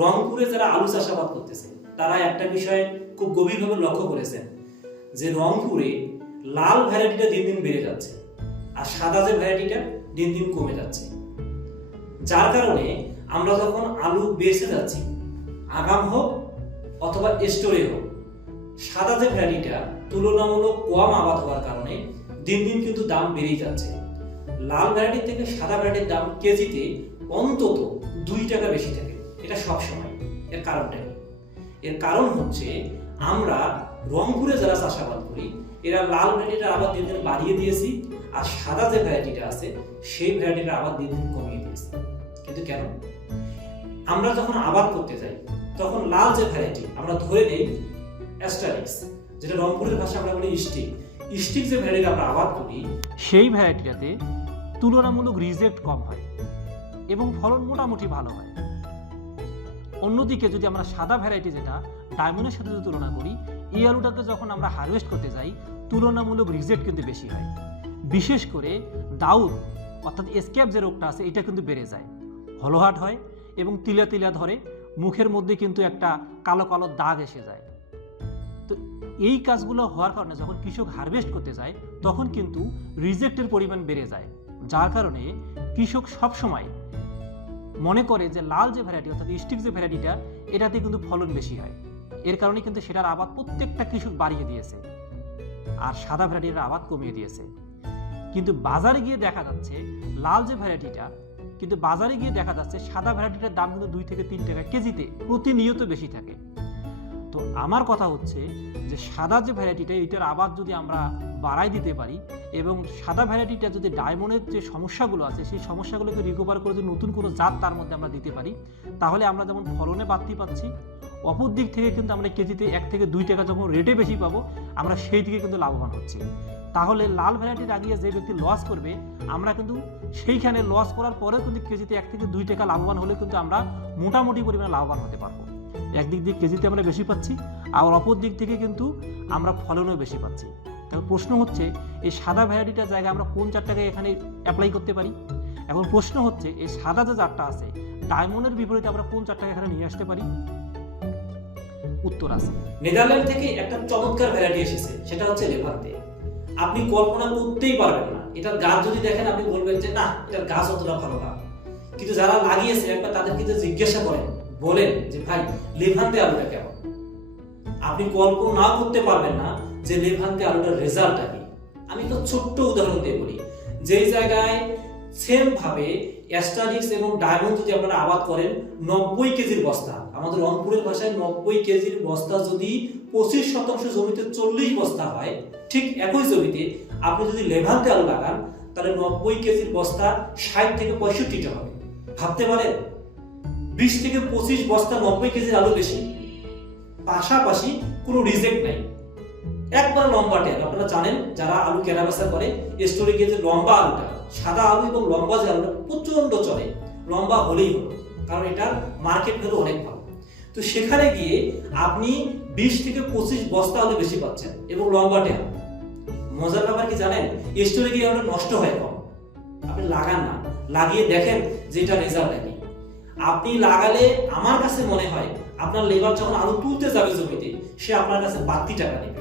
রংপুরে যারা আলু চাষাবাদ করতেছে, তারা একটা বিষয় খুব গভীরভাবে লক্ষ্য করেছেন, যে রংপুরে লাল ভ্যারাইটিটা দিন দিন বেড়ে যাচ্ছে আর সাদা যে ভ্যারাইটিটা দিন দিন কমে যাচ্ছে। যার কারণে আমরা যখন আলু বেচে যাচ্ছি, আগাম হোক অথবা স্টোরে হোক, সাদা যে ভ্যারাইটিটা তুলনামূলক কম আবাদ হওয়ার কারণে দিন দিন কিন্তু দাম বেড়েই যাচ্ছে। লাল ভ্যারাইটির থেকে সাদা ভ্যারাইটির দাম কেজিতে অন্তত দুই টাকা বেশি থাকে। এটা সব সময়। এর কারণটা এর কারণ হচ্ছে আমরা রংপুরে যারা চাষাবাদ করি, এরা লাল ভ্যারাইটিটার আবার দিন দিন বাড়িয়ে দিয়েছি আর সাদা যে ভ্যারাইটিটা আছে, সেই ভ্যারাইটিটা আবার দিন দিন কমিয়ে দিয়েছি। কিন্তু কেন? আমরা যখন আবাদ করতে যাই, তখন লাল যে ভ্যারাইটি আমরা ধরে নেই অ্যাস্টারিক্স, যেটা রংপুরের ভাষা আমরা বলি স্টিক স্টিক যে ভ্যারাইটি আমরা আবাদ করি, সেই ভ্যারাইটিটাতে তুলনামূলক রিজেক্ট কম হয় এবং ফলন মোটামুটি ভালো হয়। অন্যদিকে যদি আমরা সাদা ভ্যারাইটি যেটা ডায়মন্ডের সাথে যদি তুলনা করি, এই আলুটাকে যখন আমরা হারভেস্ট করতে যাই, তুলনামূলক রিজেক্ট কিন্তু বেশি হয়। বিশেষ করে দাউদ, অর্থাৎ এসকেপ যে রোগটা আছে, এটা কিন্তু বেড়ে যায়। হলোহাট হয় এবং তিলা তিলা ধরে, মুখের মধ্যে কিন্তু একটা কালো কালো দাগ এসে যায়। তো এই কাজগুলো হওয়ার কারণে যখন কৃষক হারভেস্ট করতে যায়, তখন কিন্তু রিজেক্টের পরিমাণ বেড়ে যায়। যার কারণে কৃষক সবসময় মনে করে যে লাল যে ভ্যারাইটি অর্থাৎ স্টিক যে ভ্যারাইটিটা এটাতে কিন্তু ফলন বেশি হয়। এর কারণে কিন্তু সেটার আবাদ প্রত্যেকটা কৃষক বাড়িয়ে দিয়েছে। আর সাদা ভ্যারাইটির আবাদ কমিয়ে দিয়েছে। কিন্তু বাজারে গিয়ে দেখা যাচ্ছে, লাল যে ভ্যারাইটিটা কিন্তু বাজারে গিয়ে দেখা যাচ্ছে সাদা ভ্যারাইটিটার দাম কিন্তু দুই থেকে তিন টাকা কেজিতে প্রতিনিয়ত বেশি থাকে। তো আমার কথা হচ্ছে যে সাদা যে ভ্যারাইটিটা এটার আবাদ যদি আমরা বাড়াই দিতে পারি এবং সাদা ভ্যারাইটিটা যদি ডায়মন্ডের যে সমস্যাগুলো আছে, সেই সমস্যাগুলোকে রিকভার করে যদি নতুন কোনো জাত তার মধ্যে আমরা দিতে পারি, তাহলে আমরা যেমন ফলনে বাড়তি পাচ্ছি, অপর দিক থেকে কিন্তু আমরা কেজিতে এক থেকে দুই টাকা যখন রেটে বেশি পাবো, আমরা সেই দিকে কিন্তু লাভবান হচ্ছি। তাহলে লাল ভ্যারাইটি আগিয়ে যে ব্যক্তি লস করবে, আমরা কিন্তু সেইখানে লস করার পরেও কিন্তু কেজিতে এক থেকে দুই টাকা লাভবান হলে কিন্তু আমরা মোটামুটি পরিমাণে লাভবান হতে পারব। একদিক দিয়ে কেজিতে আমরা বেশি পাচ্ছি আর অপর দিক থেকে কিন্তু আমরা ফলনও বেশি পাচ্ছি। তাহলে প্রশ্ন হচ্ছে, এই সাদা ভ্যারাইটিটার জায়গায় আমরা কোন চারটাকে এখানে অ্যাপ্লাই করতে পারি? এখন প্রশ্ন হচ্ছে, এই সাদা যে জাতটা আছে ডায়মন্ডের বিপরীতে আমরা কোন চারটাকে এখানে নিয়ে আসতে পারি? উত্তর আছে। নেদারল্যান্ড থেকে একটা চমৎকার ভ্যারাইটি এসেছে, সেটা হচ্ছে লেভান্তে আপনি কল্পনা করতেই পারবেন না। এটার গাছ যদি দেখেন, আপনি বলবেন যে, না, এটার গাছ অতটা ভালো না। কিন্তু যারা লাগিয়েছে, একবার তাদেরকে জিজ্ঞাসা করেন বলেন যে, ভাই, লেভান্তে আলুটা কেমন? আপনি কল্পনা করতে পারবেন না যে, লেভান্তে আলুটার রেজাল্টটা কি। আমি তো ছোট্ট উদাহরণ দিয়ে বলি। যেই জায়গায় সেম ভাবে অ্যাস্টারিক্স এবং ডায়মন্ড যদি আপনারা আবাদ করেন, নব্বই কেজির বস্তা। আমাদের রংপুরের ভাষায় নব্বই কেজির বস্তা যদি পঁচিশ শতাংশ জমিতে চল্লিশ বস্তা হয়, ঠিক একই জমিতে আপনি যদি লেভান্তে আলু লাগান, তাহলে নব্বই কেজির বস্তা ষাট থেকে পঁয়ষট্টিটা হবে। ভাবতে পারেন? বিশ থেকে পঁচিশ বস্তা নব্বই কেজির আলু বেশি। পাশাপাশি কোনো রিজেক্ট নাই। একবার লম্বা টেল আপনারা জানেন, যারা আলু কেনাবেচা করে স্টোরে গিয়ে যে লম্বা আলুটা, সাদা আলু এবং লম্বা যে আলুটা প্রচণ্ড চলে। লম্বা হলেই হলো, কারণ এটার মার্কেট ভ্যালু অনেক ভালো। তো সেখানে গিয়ে আপনি বিশ থেকে পঁচিশ বস্তা আলু বেশি পাচ্ছেন এবং লম্বা টেল মজার ব্যাপার কি জানেন? স্টোরে গিয়ে আলু নষ্ট হয় কম। আপনি লাগান না। লাগিয়ে দেখেন যে এটা রেজাল্ট কি আপনি লাগালে আমার কাছে মনে হয় আপনার লেবার যখন আলু তুলতে যাবে জমিতে, সে আপনার কাছে বাড়তি টাকা নেবে।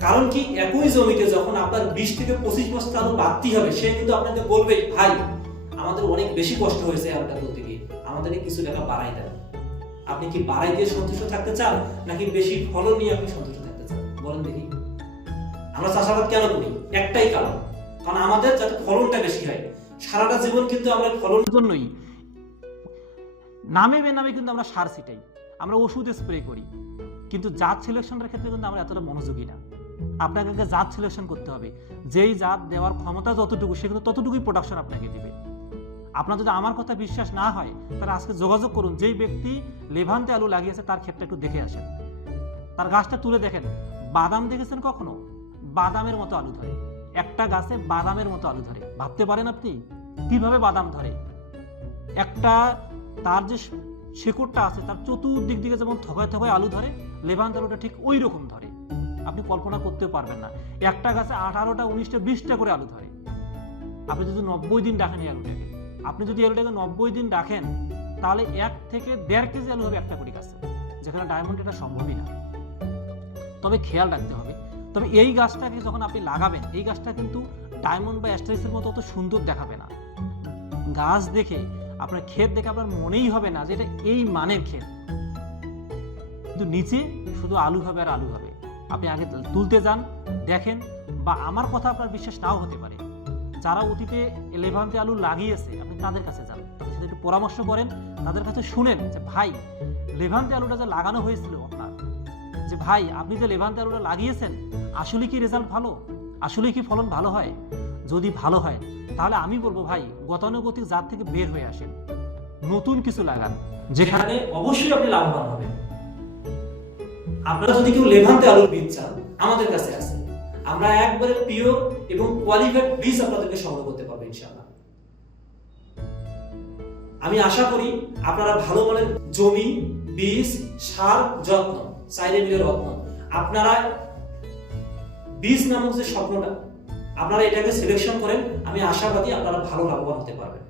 কারণ কি? একই জমিতে যখন আপনার বিশ থেকে পঁচিশ বস্তা আলু বাড়তি হবে, সে কিন্তু আপনাকে বলবে, ভাই, আমাদের অনেক বেশি কষ্ট হয়েছে আলুটা তুলতে গিয়ে, আমাদেরকে কিছু টাকা বাড়াই দেন। আপনি কি বাড়াই দিয়ে সন্তুষ্ট থাকতে চান? নাকি বেশি ফলন নিয়ে আপনি সন্তুষ্ট থাকতে চান? বলেন দেখি। আমরা চাষাবাদ কেন করি? একটাই কারণ কারণ আমাদের যাতে ফলনটা বেশি হয়, সারাটা জীবন কিন্তু আমরা ফলন জন্যই নামে বেনামে কিন্তু আমরা সার ছিটাই। আমরা ওষুধ স্প্রে করি। কিন্তু জাত সিলেকশনের ক্ষেত্রে কিন্তু আমরা এতটা মনোযোগী না। আপনাকে আগে জাত সিলেকশন করতে হবে। যেই জাত দেওয়ার ক্ষমতা যতটুকু, সে কিন্তু ততটুকুই প্রোডাকশন আপনাকে দিবে। আপনার যদি আমার কথা বিশ্বাস না হয়, তাহলে আজকে যোগাযোগ করুন। যেই ব্যক্তি লেভান্তে আলু লাগিয়েছে, তার ক্ষেত্রে একটু দেখে আসেন। তার গাছটা তুলে দেখেন। বাদাম দেখেছেন কখনো? বাদামের মতো আলু ধরে। একটা গাছে বাদামের মতো আলু ধরে। ভাবতে পারেন আপনি? কীভাবে বাদাম ধরে? একটা তার যে শেকড়টা আছে, তার চতুর্দিক দিকে যেমন থকায় থকায় আলু ধরে লেভান্ত আলুটা ঠিক ওই রকম ধরে। আপনি কল্পনা করতে পারবেন না। একটা গাছে আঠারোটা, উনিশটা, বিশটা করে আলু ধরে। আপনি যদি নব্বই দিন রাখেন এই আলুটাকে। আপনি যদি আলুটাকে নব্বই দিন রাখেন, তাহলে এক থেকে দেড় কেজি আলু হবে একটা করে গাছে। যেখানে ডায়মন্ড এটা সম্ভবই না। তবে খেয়াল রাখতে হবে। তবে এই গাছটাকে যখন আপনি লাগাবেন, এই গাছটা কিন্তু ডায়মন্ড বা অ্যাস্ট্রাইসের মতো অত সুন্দর দেখাবে না। গাছ দেখে আপনার ক্ষেত দেখে আপনার মনেই হবে না যে এটা এই মানের ক্ষেত। কিন্তু নিচে শুধু আলু হবে আর আলু হবে। আপনি আগে তুলতে যান, দেখেন, বা আমার কথা আপনার বিশ্বাস নাও হতে পারে। যারা অতীতে লেভান্তে আলু লাগিয়েছে, আপনি তাদের কাছে যান। তাদের সাথে একটু পরামর্শ করেন, তাদের কাছে শুনেন যে, ভাই লেভান্তে আলুটা যে লাগানো হয়েছিল আপনার, যে ভাই, আপনি যে লেভান্তে আলুটা লাগিয়েছেন, আসলে কি রেজাল্ট ভালো? আসলে কি ফলন ভালো হয়? যদি ভালো হয়, তাহলে আমি বলব ভাই, গতানুগতিক জাত থেকে বের হয়ে আসেন। নতুন কিছু লাগান। যেখানে অবশ্যই আপনি লাভবান হবেন। আপনারা যদি কেউ লেভান্তে আলুর বীজ চান, আমাদের কাছে আছে। আমরা একবারে পিওর এবং কোয়ালিফাইড বীজ আপনাদেরকে সংগ্রহ করতে পারব, ইনশাআল্লাহ। আমি আশা করি আপনারা ভালো মানের জমি, বীজ, সার যত্ন, চাইলে মিলে রত্ন, আপনারা বীজ নামক যে স্বপ্নটা আপনারা এটাকে সিলেকশন করেন আমি আশাবাদী আপনারা ভালো লাভবান হতে পারবেন।